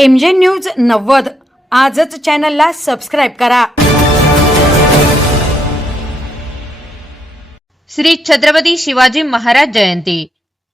MJ news 90 आजच चॅनलला subscribe करा। श्री छत्रपती शिवाजी महाराज जयंती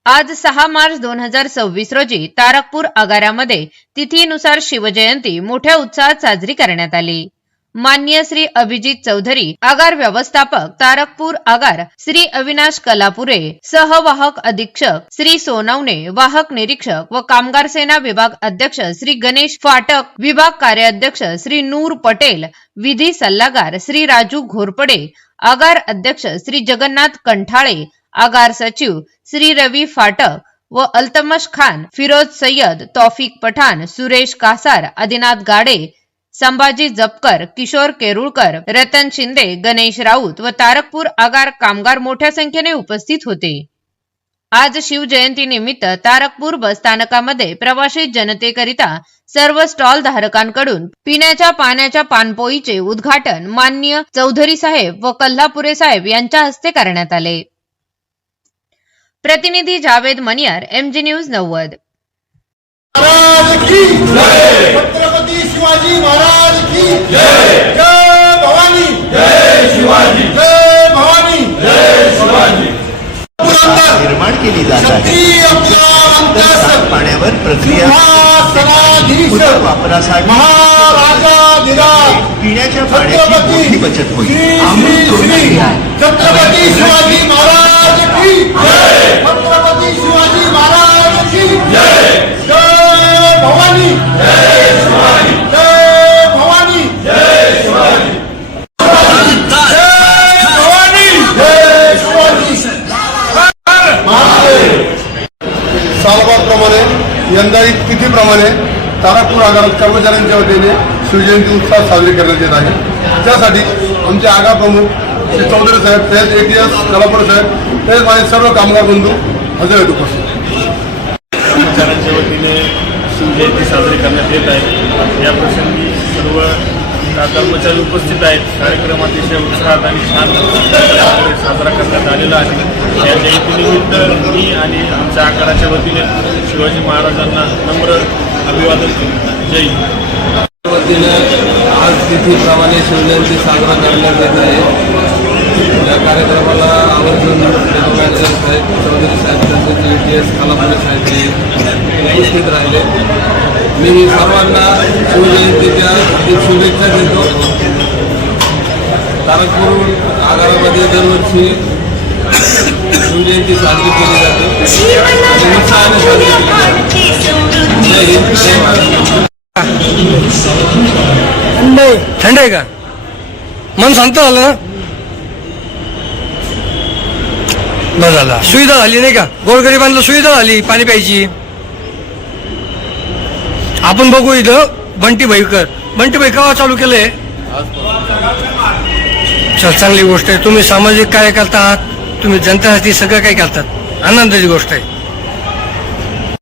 आज 6 मार्च 2026 रोजी तारकपूर आगारामध्ये तिथीनुसार शिवजयंती मोठ्या उत्साहात साजरी करण्यात आली। माननीय श्री अभिजित चौधरी आगार व्यवस्थापक तारकपूर आगार, श्री अविनाश कलापुरे सहवाहक अधीक्षक, श्री सोनवणे वाहक निरीक्षक व कामगार सेना विभाग अध्यक्ष, श्री गणेश फाटक विभाग कार्याध्यक्ष, श्री नूर पटेल विधी सल्लागार, श्री राजू घोरपडे आगार अध्यक्ष, श्री जगन्नाथ कंठाळे आगार सचिव, श्री रवी फाटक व अल्तमश खान, फिरोज सय्यद, तौफिक पठाण, सुरेश कासार, आदिनाथ गाडे, संभाजी जपकर, किशोर केरुळकर, रतन शिंदे, गणेश राऊत व तारकपूर आगार कामगार मोठ्या संख्येने उपस्थित होते। आज शिवजयंती निमित्त तारकपूर बस स्थानकामध्ये प्रवासी जनतेकरिता सर्व स्टॉल धारकांकडून पिण्याच्या पाण्याच्या पाणपोईचे उद्घाटन माननीय चौधरी साहेब व कल्हापुरे साहेब यांच्या हस्ते करण्यात आले। प्रतिनिधी जावेद मनियार, MJ न्यूज 90। छत्रपती शिवाजी महाराज की जय। जय भवानी, जय शिवाजी, जय भवानी, जय शिवाजी। निर्माण केली जात आहे। पाण्यावर प्रक्रिया वापरासाठी महाराजाधिराज पिण्याच्या पाण्याची मोठी बचत होईल। छत्रपती शिवाजी महाराज की जय। छत्रपती शिवाजी महाराज की जय। जय भवानी, जय शिवाजी, जय भवानी, जय शिवाजी, जय भवानी, जय शिवाजी। सालबादप्रमाणे यंदाही तिथीप्रमाणे तारकपूर आगार कर्मचाऱ्यांच्या वतीने शिवजयंती उत्साह साजरी करण्यात येत आहे। त्यासाठी आमचे आगार प्रमुख श्री चौधरी साहेब, तसेच ATS कलापुरे साहेब, तसेच माझे सर्व कामगार बंधू हजर आहेत उपस्थित। कर्मचाऱ्यांच्या वतीने शिवजयंती साजरी करण्यात येत आहे। या प्रसंगी सर्व कर्मचारी उपस्थित आहेत। कार्यक्रम अतिशय उत्साहात आणि छान साजरा करण्यात आलेला आहे। या जयंतीनिमित्त मी आणि आमच्या आगाराच्या वतीने शिवाजी महाराजांना नम्र अभिवादन करतो। जय हिंद। वतीने आज तिथीप्रमाणे शिवजयंती साजरा करण्यात येत आहे। या कार्यक्रमाला आवर्जून साहेब, चौधरी साहेब, तसेच ATS कलापुरे साहेब उपस्थित राहिले। मी सर्वांना शिवजयंतीच्या शुभेच्छा देतो। तारकपूर आगारामध्ये दरवर्षी शिवजयंती साजरी केली जाते आणि उत्साहाने साजरी केली जाते। जय हिंद, जय महाराष्ट्र। थंड आहे का? मन शांत झालं ना? बरं झालं, सुविधा झाली नाही का? गोरगरिबांना सुविधा झाली पाणी प्यायची। आपण बघू इथं बंटी भाईकर केव्हा चालू केलंय? चल, चांगली गोष्ट आहे। तुम्ही सामाजिक कार्य करता आहात, तुम्ही जनतेसाठी सगळं काही करतात, आनंदाची गोष्ट आहे।